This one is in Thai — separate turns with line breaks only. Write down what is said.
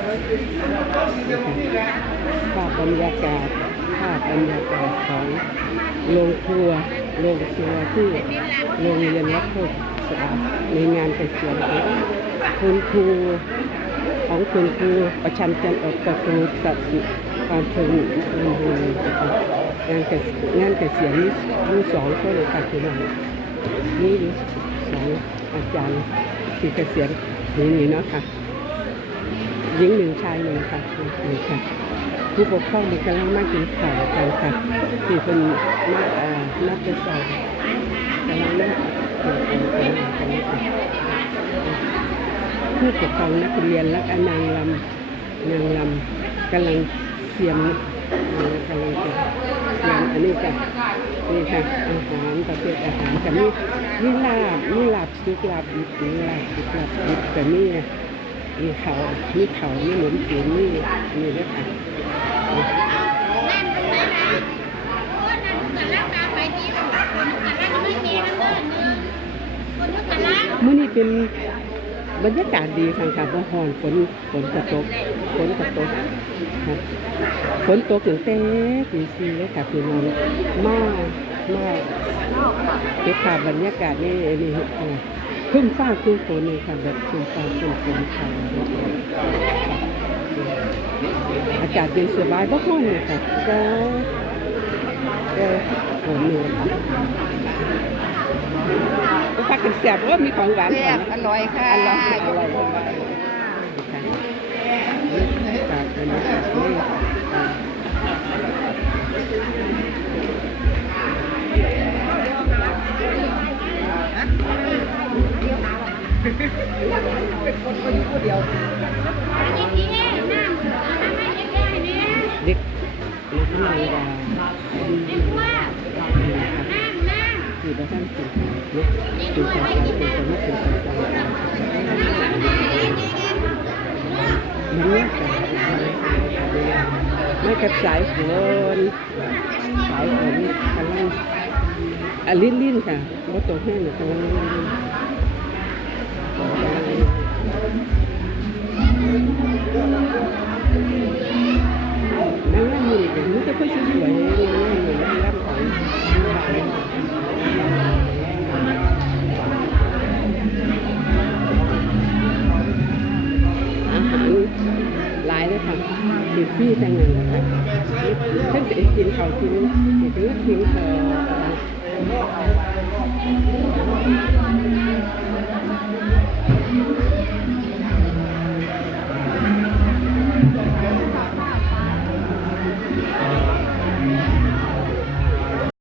ภาพบรรยากาศภาพบรรยากาศของโรงครัวโรงครัวที่โรงเรียนวัดโคกสะอาดในงานเกษียณของคุณครูของคุณครูประชันจันทร์ออกกับครูสัตย์ความเชิงงานเกษีงานเกษียณนี้มีสองคนเลยค่ะคือน้องนี่สองอาจารย์ที่เกษียณนี่นี่เนาะค่ะ หญิงหนึ่งชายหนึ่งค่ะนี่ค่ะ ผู้ปกครองมันกำลังมากินข้าวกันค่ะที่เป็นมาอ่านักศึกษากำลังนั่งกินข้าวกันกันนะคะผู้ปกครองนักเรียนและก็นางลำนางลำกำลังเตรียมอ่ากำลังจะเตรียมอันนี้ค่ะนี่ค่ะอาหารประเภทอาหารกับนี่นี่ลาบนี่ลาบซุกลาบดิบนี่ลาบซุกลาบดิบแต่นี่ มีเขามีเขามีหนุนจีนมีมีด้วยค่ะ
นั่นตรงไหนนะโอ้นั่นกันลักตาไปดีกันลักไม่มีนั่นเด้อเนื้อคนนึกกันลัก
มื้อนี้เป็นบรรยากาศดีค่ะค่ะบ่ฮอนฝนฝนกระตกฝนกระตกฝนตกตั้งแต่ตีสี่เลยค่ะพี่น้องมากมากเก็บภาพบรรยากาศนี่นี่อ่า ครึ้มฟ้าครึ้มฝนนี่ค่ะแบบครึ้มฟ้าครึ้มฝนค่ะอากาศเย็นสบายบ่ฮ้อนเลยค่ะก็ก็ฝนนี่ก็พักกันแซ่บว่ามีของหวาน
แซ่
ก่อน
บ
นะ
อร่อยค่ะ
อร่อย เด็กนักนางดาคือบ้านสิเนี่ยคือภาษาเป็นคนไม่เป็นภาษามันเนี่ยไม่กับสายฝนสายฝนกำลังอะลิ้นลิ้นค่ะว่าตกแห้งกำลังลิ้นลิ้นนั่ง กินฟรีแต่งงานเลยค่ะถ้าจะกินเขาวกินหรือกินเขา